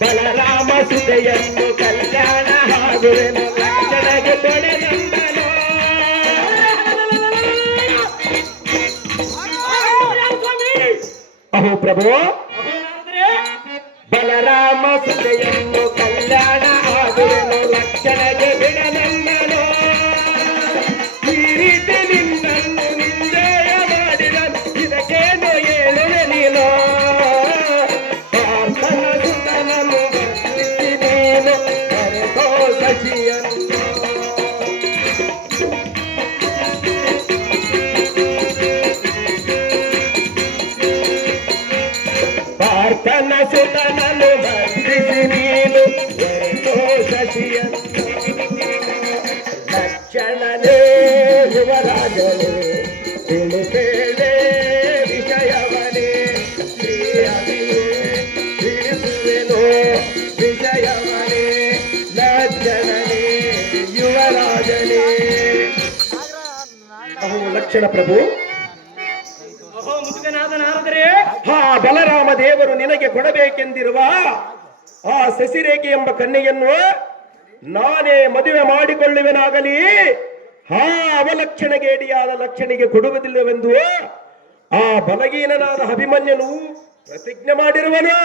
బలరామ సుదయము కళ్యాణ హాగులను లక్షణగి అహో ప్రభు బలరామ సుదయము కళ్యాణ ఆదురను లక్షణ سڄي پار ڪانو ಅಹೋ ಲಕ್ಷಣ ಪ್ರಭು. ಹಾ ಬಲರಾಮ ದೇವರು ನಿನಗೆ ಕೊಡಬೇಕೆಂದಿರುವ ಆ ಸಸಿರೇಖೆ ಎಂಬ ಕನ್ಯೆಯನ್ನು ನಾನೇ ಮದುವೆ ಮಾಡಿಕೊಳ್ಳುವೆನಾಗಲಿ. ಹಾ ಅವಲಕ್ಷಣಗೇಡಿಯಾದ ಲಕ್ಷಣಿಗೆ ಕೊಡುವುದಿಲ್ಲವೆಂದು ಆ ಬಲಗೀನನಾದ ಅಭಿಮನ್ಯನು ಪ್ರತಿಜ್ಞೆ ಮಾಡಿರುವನು.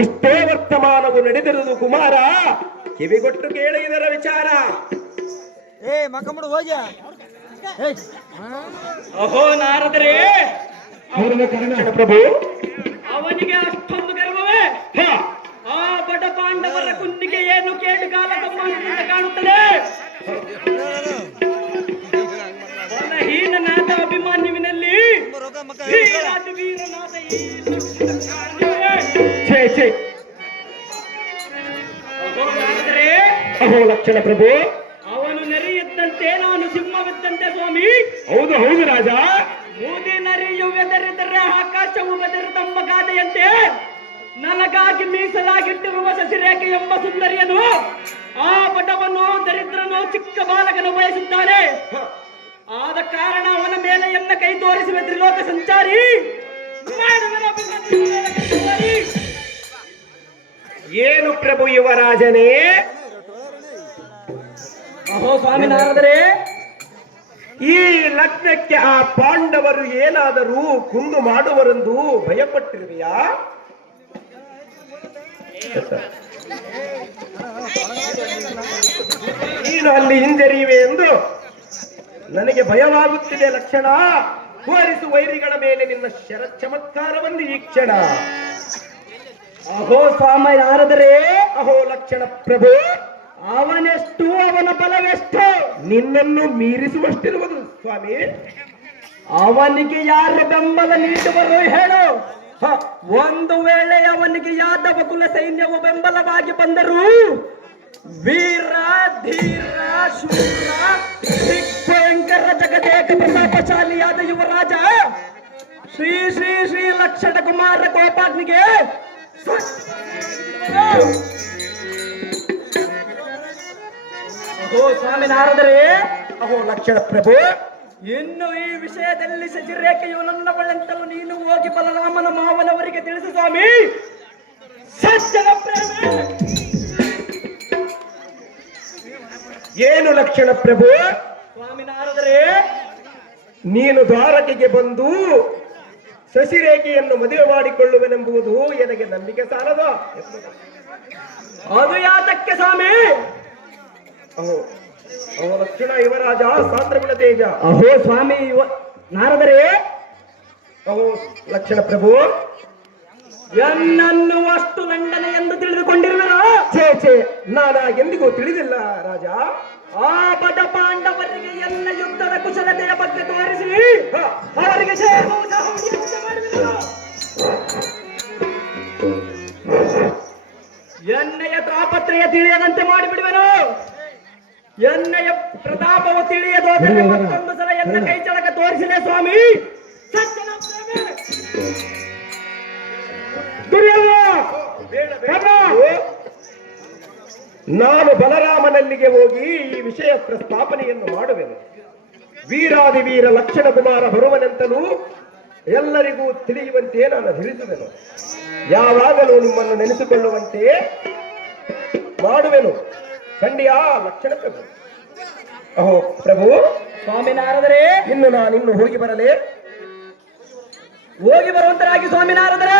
ಇಷ್ಟೇ ವರ್ತಮಾನವು ನಡೆದಿರುವುದು ಕುಮಾರ. ಕಿವಿಗೊಟ್ಟು ಕೇಳಿ ಇದರ ವಿಚಾರ. ಏ ಮಕ್ಕಮ್ಮಡು ಹೋಗ್ಯ? ಅಹೋ ನಾರದರೆ. ಪ್ರಭು. ಅವನಿಗೆ ಅಷ್ಟೊಂದು ಗರ್ವವೇ? ಆ ಬಡ ಪಾಂಡವರ ಕುಂದಿಗೆ ಏನು ಕೇಳಿ ಕಾಲ ಕಾಣುತ್ತದೆ? ಹೀನನಾಥ ಅಭಿಮಾನ್ಯುವಿನಲ್ಲಿ ವೀರನಾದ ಈ ಅಹೋ ನಾರದರೆ ಲಕ್ಷಣ ಪ್ರಭು. ಅವನು ನೆರೆಯಿದ್ದಂತೆ ನಾನು ಸಿಂಹವಿದ್ದಂತೆ ಸ್ವಾಮಿ. ಹೌದು ಹೌದು ರಾಜ. ಮೂದಿ ನರಿಯು ಬೆದರಿದರೆ ಆಕಾಶವು ತಮ್ಮ ಗಾದೆಯಂತೆ. ನನಗಾಗಿ ಮೀಸಲಾಗಿಟ್ಟಿರುವ ಸಸಿರೇಖೆ ಎಂಬ ಸುಂದರಿಯನು ಆ ಪಟವನ್ನು ದರಿದ್ರನು ಚಿಕ್ಕ ಬಾಲಕನು ಬಯಸುತ್ತಾನೆ. ಆದ ಕಾರಣ ಅವನ ಮೇಲೆ ಎನ್ನ ಕೈ ತೋರಿಸುವ ತ್ರಿಲೋಕ ಸಂಚಾರಿ. ಏನು ಪ್ರಭು ಯುವರಾಜನೇ? ಅಹೋ ಸ್ವಾಮಿ ನಾರದರೆ ಈ ಲಗ್ನಕ್ಕೆ ಆ ಪಾಂಡವರು ಏನಾದರೂ ಕುಂದು ಮಾಡುವರೆಂದು ಭಯಪಟ್ಟಿರುವೆಯಾ? ನೀನು ಅಲ್ಲಿ ಹಿಂಜರಿಯುವೆ ಎಂದು ನನಗೆ ಭಯವಾಗುತ್ತಿದೆ ಲಕ್ಷಣ. ಕೋರಿಸು ವೈರಿಗಳ ಮೇಲೆ ನಿನ್ನ ಶರ ಚಮತ್ಕಾರವನ್ನು ಈ ಕ್ಷಣ ಅಹೋ ಸ್ವಾಮಿ ಯಾರದರೆ ಅಹೋ ಲಕ್ಷಣ ಪ್ರಭು, ಅವನೆಷ್ಟು, ಅವನ ಬಲವೆಷ್ಟು, ನಿನ್ನನ್ನು ಮೀರಿಸುವಷ್ಟಿರುವುದು ಸ್ವಾಮಿ. ಅವನಿಗೆ ಯಾರ ಬೆಂಬಲ ನೀಡುವರು ಹೇಳು? ಒಂದು ವೇಳೆ ಅವನಿಗೆ ಯಾದವ ಕುಲ ಸೈನ್ಯವು ಬೆಂಬಲವಾಗಿ ಬಂದರೂ, ವೀರ, ಧೀರ ಶೂರ ಭಯಂಕರ ಜಗದೇಕ ಪ್ರತಾಪಶಾಲಿಯಾದ ಯುವರಾಜ, ಶ್ರೀ ಶ್ರೀ ಶ್ರೀ ಲಕ್ಷಣ ಕುಮಾರ ಗೋಪಾಗ್ನಿಗೆ ಅಹೋ, ಸ್ವಾಮಿ ಅಹೋ, ಲಕ್ಷಣ ಪ್ರಭು. ಇನ್ನು ಈ ವಿಷಯದಲ್ಲಿ ಸಜಿರೇಖೆಯು ನನ್ನ ಬಳ್ಳಂತಲೂ ನೀನು ಹೋಗಿ ಬಲರಾಮನ ಮಾವನವರಿಗೆ ತಿಳಿಸು, ಸ್ವಾಮಿ. ಸಜ್ಜನ ಏನು ಲಕ್ಷಣ ಪ್ರಭು? ಸ್ವಾಮಿ ನಾರದರೆ, ನೀನು ದ್ವಾರಕೆಗೆ ಬಂದು ಶಶಿರೇಖೆಯನ್ನು ಮದುವೆ ಮಾಡಿಕೊಳ್ಳುವೆನೆಂಬುದು ನನಗೆ ನಂಬಿಕೆ ಸಾಲದ? ಅದು ಯಾತಕ್ಕೆ ಸ್ವಾಮಿ? ಅಹೋ ಲಕ್ಷಣ ಯುವರಾಜ ಸಾಂದ್ರಗುಣ ತೇಜ. ಅಹೋ ಸ್ವಾಮಿ ಯುವ ನಾರದರೇ? ಅಹೋ ಲಕ್ಷಣ ಪ್ರಭು ಎನ್ನನ್ನು ಅಷ್ಟು ಲಂಡನೆ ಎಂದು ತಿಳಿದುಕೊಂಡಿರುವೆನು? ಛೇ ಛೇ ನಾನಾಗೆಂದಿಗೂ ತಿಳಿದಿಲ್ಲ ರಾಜ. ಆ ಬಡ ಪಾಂಡವರಿಗೆ ಎಲ್ಲ ಯುದ್ಧದ ಕುಶಲತೆಯ ಬಗ್ಗೆ ತೋರಿಸಿ. ಹ, ಅವರಿಗೆ ಮಾಡುವೆನು. ಎಣ್ಣೆಯ ತಾಪತ್ರಯ ತಿಳಿಯದಂತೆ ಮಾಡಿಬಿಡುವೆನು. ಎಣ್ಣೆಯ ಪ್ರತಾಪವು ತಿಳಿಯದೋದರೆ ಮತ್ತೊಂದು ಸಲ ಎನ್ನ ಕೈ ಚಳಕ ತೋರಿಸಿದೆ ಸ್ವಾಮಿ. ನಾನು ಬಲರಾಮನಲ್ಲಿಗೆ ಹೋಗಿ ಈ ವಿಷಯ ಪ್ರಸ್ತಾಪನೆಯನ್ನು ಮಾಡುವೆನು. ವೀರಾದಿ ವೀರ ಲಕ್ಷಣ ಕುಮಾರ ಬರುವನೆಂತಲೂ ಎಲ್ಲರಿಗೂ ತಿಳಿಯುವಂತೆ ನಾನು ತಿಳಿಸುವೆನು. ಯಾವಾಗಲೂ ನಿಮ್ಮನ್ನು ನೆನೆಸಿಕೊಳ್ಳುವಂತೆ ಮಾಡುವೆನು. ಖಂಡಿಯ ಲಕ್ಷಣ ಪ್ರಭು ಅಹೋ ಪ್ರಭು ಸ್ವಾಮಿನಾರದರೆ. ಇನ್ನು ನಾನು ಇನ್ನು ನಾನಿನ್ನು ಹೋಗಿ ಬರಲೇ? ಹೋಗಿ ಬರುವಂತರಾಗಿ ಸ್ವಾಮಿ ನಾರದರೆ